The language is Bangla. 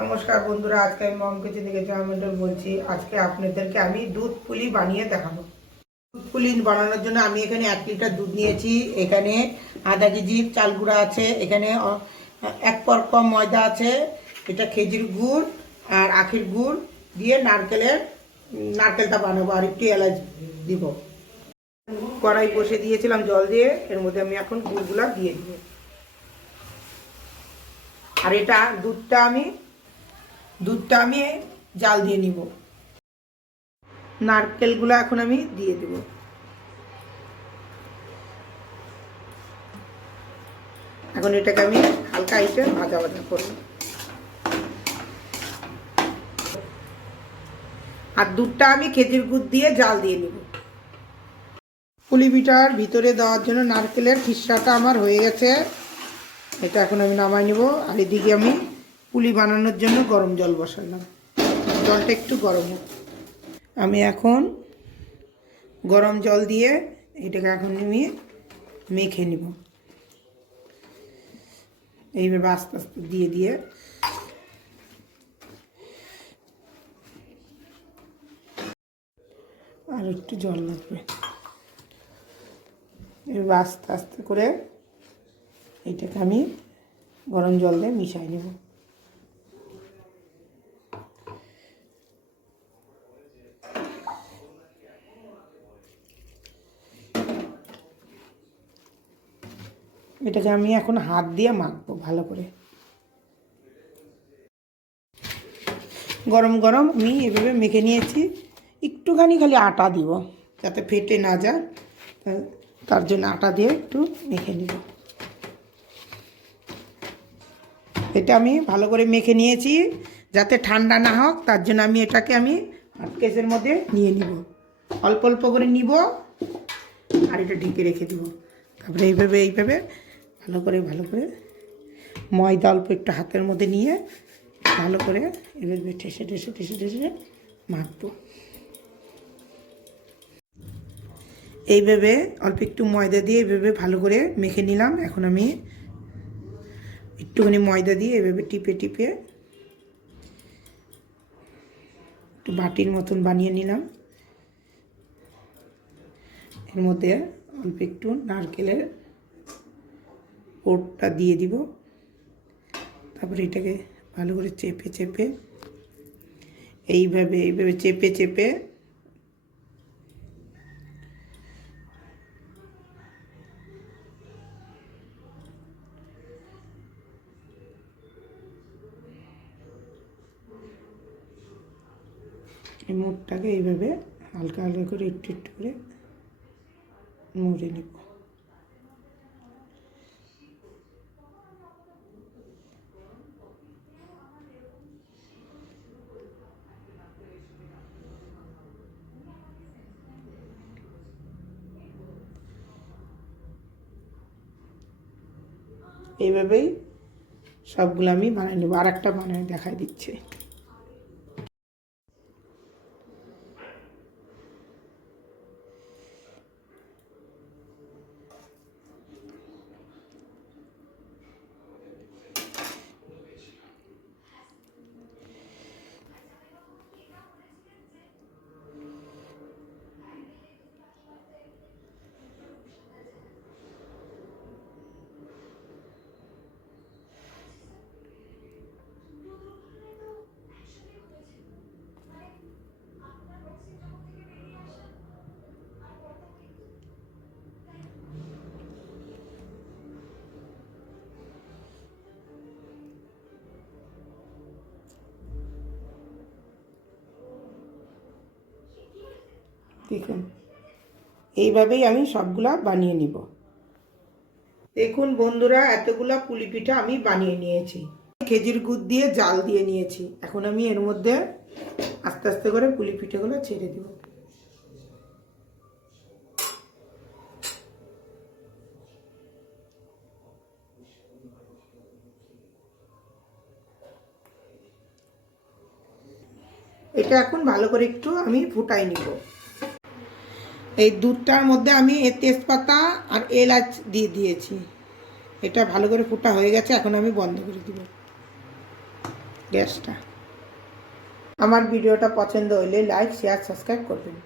নমস্কার বন্ধুরা, আজকে আমি মম কিচেন থেকে জয়মন্ডল বলছি। আজকে আপনাদেরকে আমি দুধ পুলি বানিয়ে দেখাবো। দুধ পুলি বানানোর জন্য আমি এখানে 1 লিটার দুধ নিয়েছি। এখানে আধা কেজি চাল গুঁড়া আছে, এখানে 1 পর কম ময়দা আছে, এটা খেজুর গুড় আর আখের গুড় দিয়ে নারকেলটা বানাবো, আর একটু এলাচ দিব। কড়াই বসে দিয়েছিলাম জল দিয়ে, এর মধ্যে আমি এখন গুড়গুলা দিয়ে দিব। আর এটা দুধটা আমি জাল দিয়ে নিব। নারকেলগুলো এখন আমি দিয়ে দেব। এখন এটাকে আমি হালকা হিসেবে ভাজা ভাজা করব। আর দুধটা আমি খেজুর গুড় দিয়ে জাল দিয়ে নিব। পুলি পিঠার ভিতরে দেওয়ার জন্য নারকেলের খিসড়াটা আমার হয়ে গেছে। এটা এখন আমি নামাই নিব। আর এদিকে আমি পুলি বানানোর জন্য গরম জল বসালাম। জলটা একটু গরম হোক। আমি এখন গরম জল দিয়ে এটাকে এখন আমি মেখে নিব। এইভাবে আস্তে আস্তে দিয়ে দিয়ে আর একটু জল লাগবে। এইভাবে আস্তে আস্তে করে এইটাকে আমি গরম জল দিয়ে মিশাই নেব। এটাকে আমি এখন হাত দিয়ে মাখবো ভালো করে। গরম গরম আমি এভাবে মেখে নিয়েছি। একটুখানি খালি আটা দিব যাতে ফেটে না যায়, তার জন্য আটা দিয়ে একটু মেখে নিব। এটা আমি ভালো করে মেখে নিয়েছি যাতে ঠান্ডা না হোক, তার জন্য আমি এটাকে হটকেসের মধ্যে নিয়ে নিব। অল্প অল্প করে নিব আর এটা ঢেকে রেখে দেব। তারপরে এইভাবে ভালো করে ময়দা অল্প একটু হাতের মধ্যে নিয়ে ভালো করে এভাবে ঠেসে মাখবো। এইভাবে অল্প একটু ময়দা দিয়ে এইভাবে ভালো করে মেখে নিলাম। এখন আমি একটুখানি ময়দা দিয়ে এভাবে টিপে একটু বাটির মতন বানিয়ে নিলাম। এর মধ্যে অল্প একটু নারকেলের পুরটা দিয়ে দিব। তারপরে এটাকে ভালো করে চেপে এইভাবে চেপে এই মুখটাকে এইভাবে হালকা করে একটু করে মুড়ে নেব। এইভাবেই সবগুলো আমি বানিয়ে নেব। আর একটা বানিয়ে দেখাই দিচ্ছে। দেখুন এইভাবেই আমি সবগুলা বানিয়ে নিব। দেখুন বন্ধুরা, এতগুলা পুলি পিঠা আমি বানিয়ে নিয়েছি। খেজুর গুড় দিয়ে জাল দিয়ে নিয়েছি। এখন আমি এর মধ্যে আস্তে আস্তে করে পুলি পিঠাগুলো ছেড়ে দেব। এটা এখন ভালো করে একটু আমি ফুটাই নিব। এই দুধটার মধ্যে আমি তেজপাতা আর এলাচ দিয়ে দিয়েছি। এটা ভালো করে ফুটা হয়ে গেছে, এখন আমি বন্ধ করে দিব। গ্যাসটা। আমার ভিডিওটা পছন্দ হলে লাইক শেয়ার সাবস্ক্রাইব করবেন।